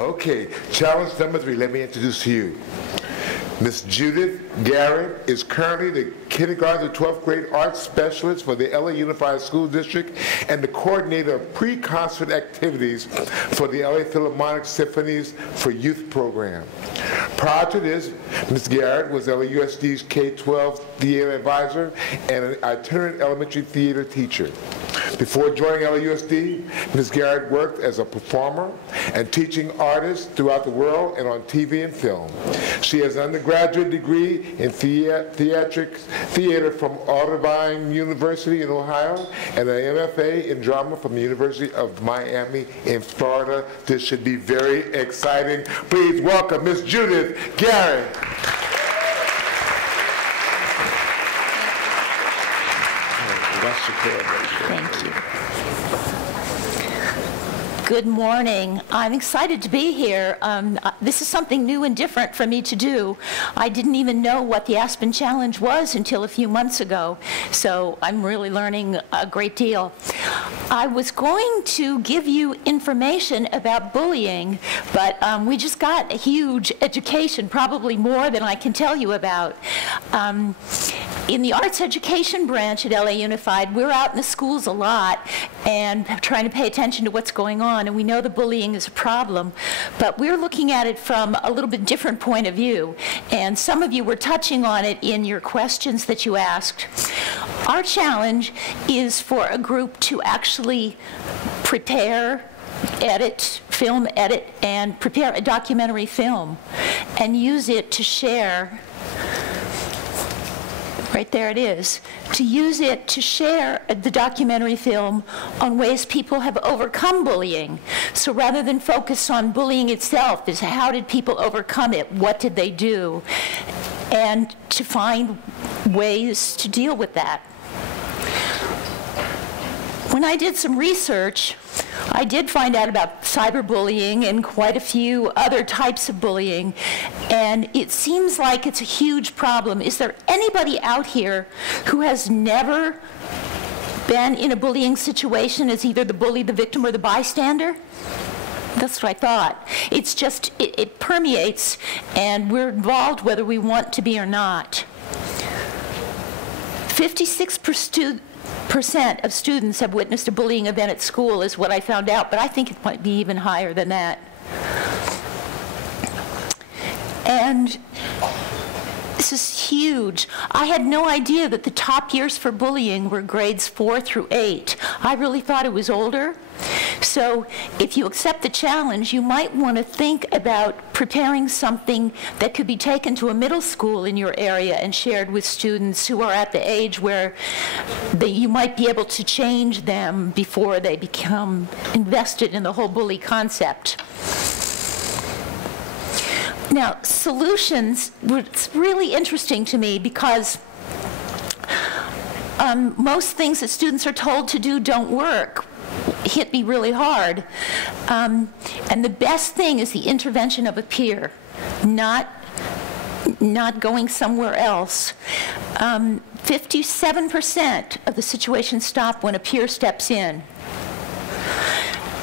Okay, challenge number 3, let me introduce to you. Miss Judith Garrett is currently the kindergarten to 12th grade arts specialist for the LA Unified School District and the coordinator of pre-concert activities for the LA Philharmonic Symphony's for Youth program. Prior to this, Ms. Garrett was LAUSD's K-12 theater advisor and an itinerant elementary theater teacher. Before joining LAUSD, Ms. Garrett worked as a performer and teaching artist throughout the world and on TV and film. She has an undergraduate degree in theater from Audubon University in Ohio and an MFA in drama from the University of Miami in Florida. This should be very exciting. Please welcome Ms. Judith Garrett. Thank you. Good morning. I'm excited to be here. This is something new and different for me to do. I didn't even know what the Aspen Challenge was until a few months ago, so I'm really learning a great deal. I was going to give you information about bullying, but we just got a huge education, probably more than I can tell you about. In the arts education branch at LA Unified, we're out in the schools a lot and trying to pay attention to what's going on, and we know the bullying is a problem, but we're looking at it from a little bit different point of view, and some of you were touching on it in your questions that you asked. Our challenge is for a group to actually prepare, film edit, and prepare a documentary film and use it to share. Right there it is. To use it to share the documentary film on ways people have overcome bullying. So rather than focus on bullying itself, is how did people overcome it? What did they do? And to find ways to deal with that. When I did some research, I did find out about cyberbullying and quite a few other types of bullying, and it seems like it's a huge problem. Is there anybody out here who has never been in a bullying situation as either the bully, the victim, or the bystander? That's what I thought. It's just, it permeates, and we're involved whether we want to be or not. 56% of students have witnessed a bullying event at school is what I found out, but I think it might be even higher than that. And this is huge. I had no idea that the top years for bullying were grades 4 through 8. I really thought it was older. So if you accept the challenge, you might want to think about preparing something that could be taken to a middle school in your area and shared with students who are at the age where you might be able to change them before they become invested in the whole bully concept. Now, solutions, it's really interesting to me because most things that students are told to do don't work. Hit me really hard. And the best thing is the intervention of a peer, not going somewhere else. 57% of the situations stop when a peer steps in.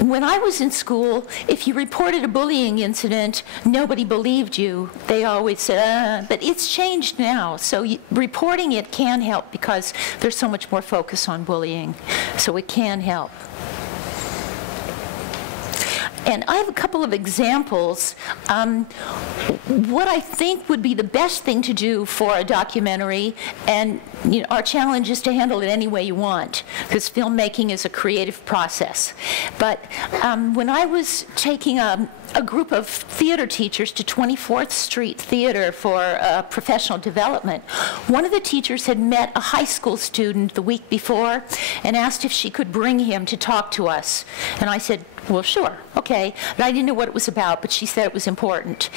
When I was in school, if you reported a bullying incident, nobody believed you. They always said, but it's changed now. So reporting it can help because there's so much more focus on bullying. So it can help. And I have a couple of examples. What I think would be the best thing to do for a documentary, and our challenge is to handle it any way you want, because filmmaking is a creative process. But when I was taking a group of theater teachers to 24th Street Theater for professional development, one of the teachers had met a high school student the week before and asked if she could bring him to talk to us. And I said, well, sure, okay. And I didn't know what it was about, but she said it was important.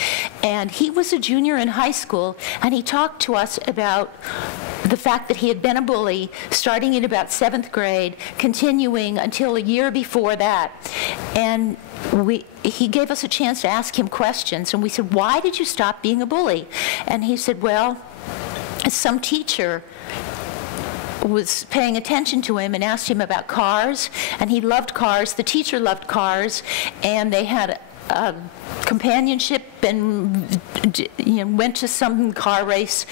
And he was a junior in high school, and he talked to us about the fact that he had been a bully starting in about 7th grade, continuing until a year before that. And he gave us a chance to ask him questions, and we said, why did you stop being a bully? And he said, well, some teacher was paying attention to him and asked him about cars, and he loved cars. The teacher loved cars, and they had companionship and went to some car race.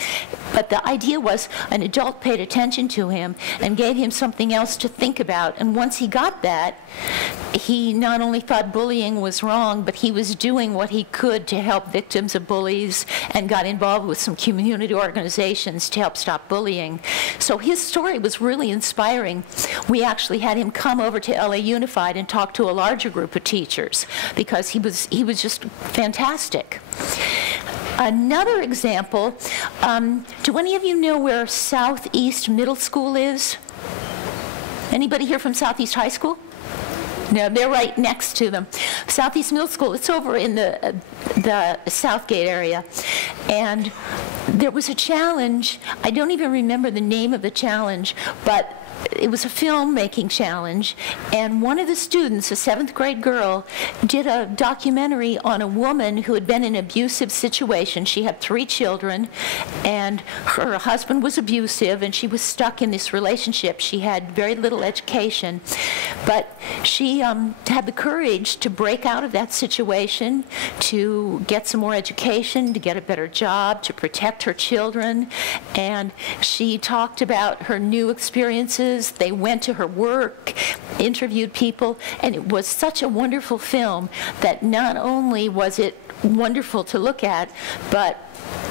But the idea was an adult paid attention to him and gave him something else to think about. And once he got that, he not only thought bullying was wrong, but he was doing what he could to help victims of bullies and got involved with some community organizations to help stop bullying. So his story was really inspiring. We actually had him come over to LA Unified and talk to a larger group of teachers because he was just fantastic. Another example, do any of you know where Southeast Middle School is? Anybody here from Southeast High School? No, they're right next to them. Southeast Middle School, it's over in the Southgate area. And there was a challenge, I don't even remember the name of the challenge, but it was a filmmaking challenge, and one of the students, a 7th grade girl, did a documentary on a woman who had been in an abusive situation. She had 3 children, and her husband was abusive, and she was stuck in this relationship. She had very little education, but she had the courage to break out of that situation, to get some more education, to get a better job, to protect her children, and she talked about her new experiences. They went to her work, interviewed people, and it was such a wonderful film that not only was it wonderful to look at, but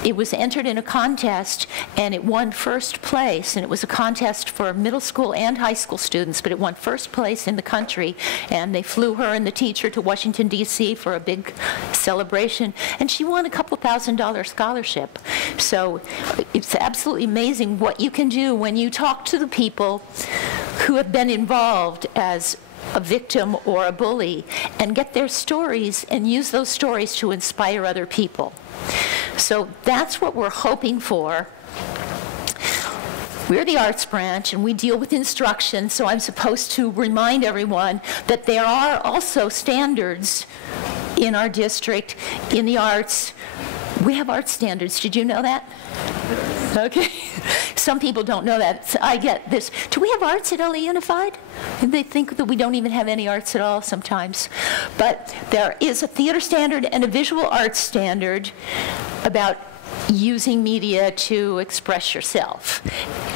it was entered in a contest, and it won first place. And it was a contest for middle school and high school students, but it won first place in the country. And they flew her and the teacher to Washington, D.C. for a big celebration. And she won a couple $1,000 scholarship. So it's absolutely amazing what you can do when you talk to the people who have been involved as a victim or a bully and get their stories and use those stories to inspire other people. So that's what we're hoping for. We're the arts branch, and we deal with instruction, so I'm supposed to remind everyone that there are also standards in our district in the arts. We have art standards. Did you know that? Okay. Some people don't know that. So I get this. Do we have arts at LA Unified? They think that we don't even have any arts at all sometimes. But there is a theater standard and a visual arts standard about using media to express yourself.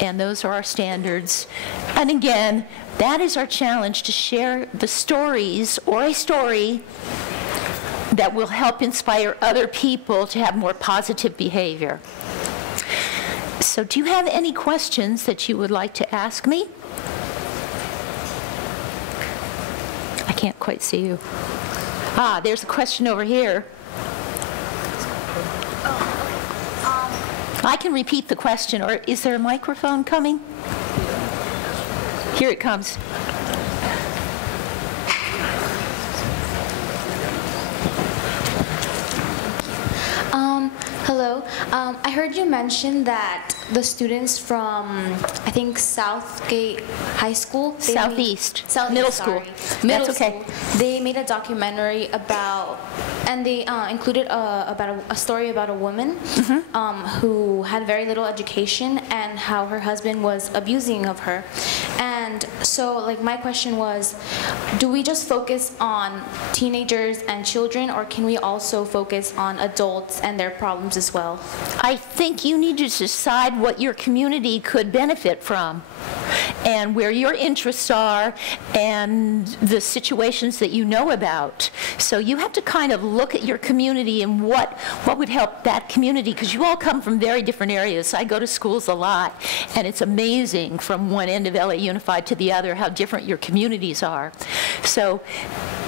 And those are our standards. And again, that is our challenge, to share the stories or a story that will help inspire other people to have more positive behavior. So do you have any questions that you would like to ask me? I can't quite see you. Ah, there's a question over here. I can repeat the question, or is there a microphone coming? Here it comes. Hello. I heard you mention that the students from, I think, Southgate High School. Southeast. Middle School. Middle That's okay. School. They made a documentary about, and they included a story about a woman who had very little education and how her husband was abusing of her. And so, like, my question was, do we just focus on teenagers and children, or can we also focus on adults and their problems as well? I think you need to decide what your community could benefit from and where your interests are and the situations that you know about. So you have to kind of look at your community and what would help that community, because you all come from very different areas. I go to schools a lot, and it's amazing from one end of LA Unified to the other how different your communities are. So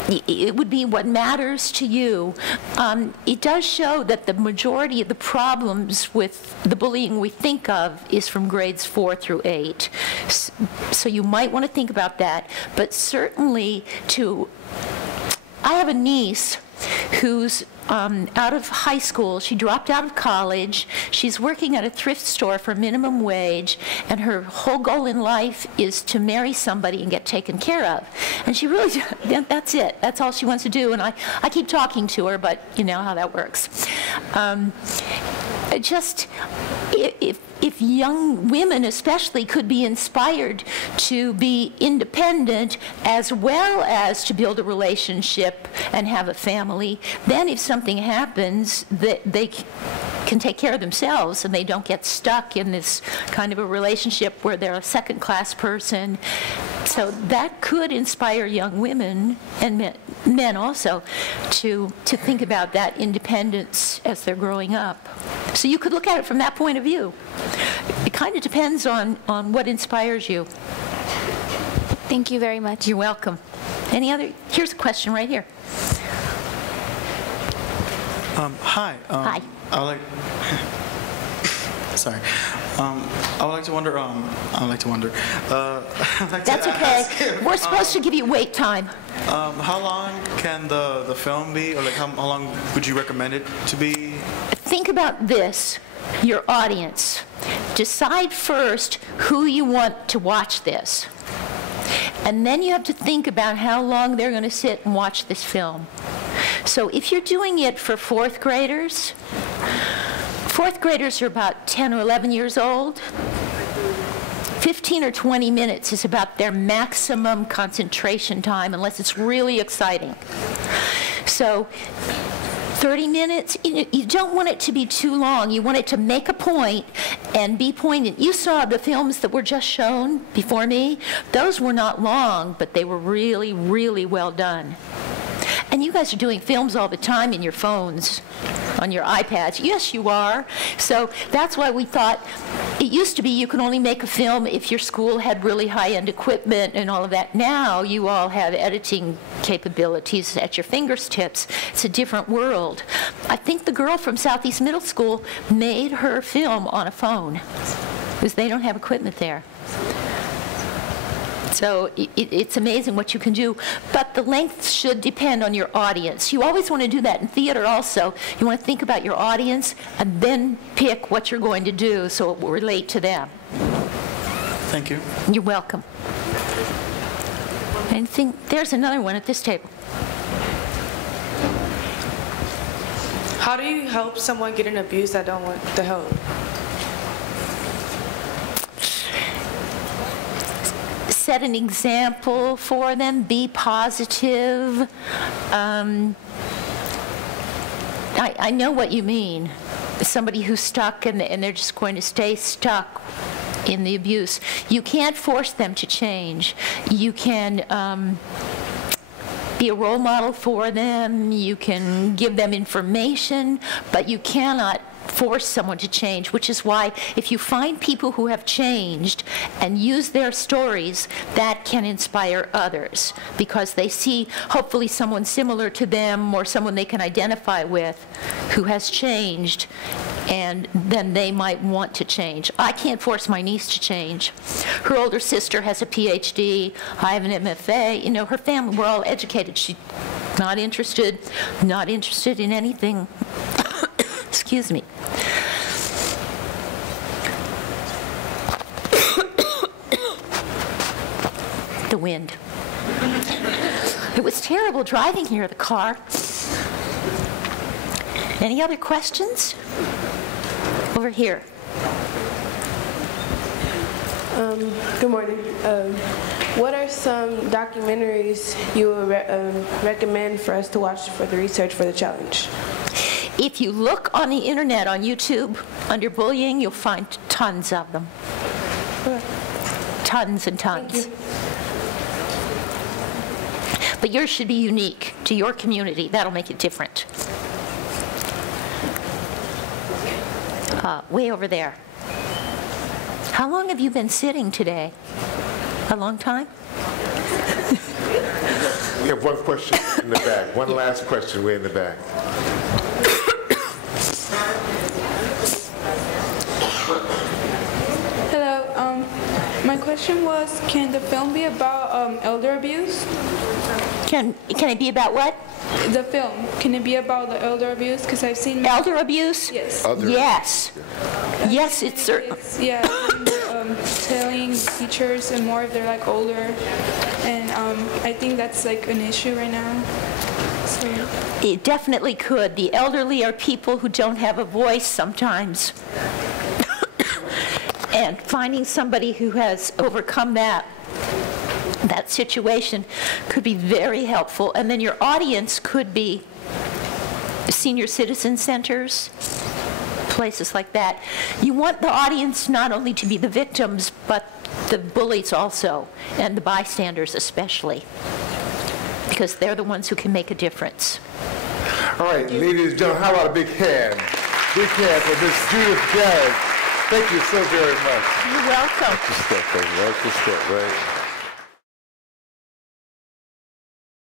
it would be what matters to you. It does show that the majority of the problems with the bullying we think of is from grades 4 through 8. So you might want to think about that. But certainly I have a niece who's out of high school. She dropped out of college. She's working at a thrift store for minimum wage, and her whole goal in life is to marry somebody and get taken care of. And she really, that's it. That's all she wants to do. And I keep talking to her, but you know how that works. just if young women especially could be inspired to be independent as well as to build a relationship and have a family, then if something happens, they can take care of themselves and they don't get stuck in this kind of a relationship where they're a second-class person. So that could inspire young women and men also to think about that independence as they're growing up. So you could look at it from that point of view. It kind of depends on what inspires you. Thank you very much. You're welcome. Any other? Here's a question right here. Hi. Hi. Sorry. I would like to wonder. That's okay. We're supposed to give you wait time. How long can the film be, or like how long would you recommend it to be? Think about this, your audience. Decide first who you want to watch this. And then you have to think about how long they're going to sit and watch this film. So if you're doing it for fourth graders are about 10 or 11 years old. 15 or 20 minutes is about their maximum concentration time, unless it's really exciting. So 30 minutes, you don't want it to be too long. You want it to make a point and be poignant. You saw the films that were just shown before me. Those were not long, but they were really, really well done. And you guys are doing films all the time in your phones, on your iPads. Yes, you are. So that's why we thought it used to be you could only make a film if your school had really high-end equipment and all of that. Now you all have editing capabilities at your fingertips. It's a different world. I think the girl from Southeast Middle School made her film on a phone because they don't have equipment there. So it's amazing what you can do, but the length should depend on your audience. You always want to do that in theater also. You want to think about your audience and then pick what you're going to do so it will relate to them. Thank you. You're welcome. And there's another one at this table. How do you help someone getting abused that don't want the help? Set an example for them, be positive. I know what you mean. Somebody who's stuck and they're just going to stay stuck in the abuse. You can't force them to change. You can be a role model for them. You can give them information, but you cannot force someone to change, which is why if you find people who have changed and use their stories, that can inspire others because they see hopefully someone similar to them or someone they can identify with who has changed, and then they might want to change. I can't force my niece to change. Her older sister has a PhD, I have an MFA. You know, her family, we're all educated. She's not interested in anything. Excuse me. The wind. It was terrible driving here, the car. Any other questions? Over here. Good morning. What are some documentaries you would recommend for us to watch for the research for the challenge? If you look on the internet, on YouTube, under bullying, you'll find tons of them. Okay. Tons and tons. Thank you. But yours should be unique to your community. That'll make it different. Way over there. How long have you been sitting today? A long time? We have one question in the back. One last question way in the back. Hello. My question was, can the film be about elder abuse? Can it be about what? The film. Can it be about the elder abuse? Because I've seen... Elder abuse? Yes. Yes. Yes, it's certain. Yeah, telling teachers and more if they're like older. And I think that's like an issue right now. It definitely could. The elderly are people who don't have a voice sometimes. And finding somebody who has overcome that situation could be very helpful. And then your audience could be senior citizen centers, places like that. You want the audience not only to be the victims, but the bullies also, and the bystanders especially, because they're the ones who can make a difference. All right, ladies and gentlemen, how about a big hand? Big hand for Miss Judith Garrett. Thank you so very much. You're welcome. That's the step, right?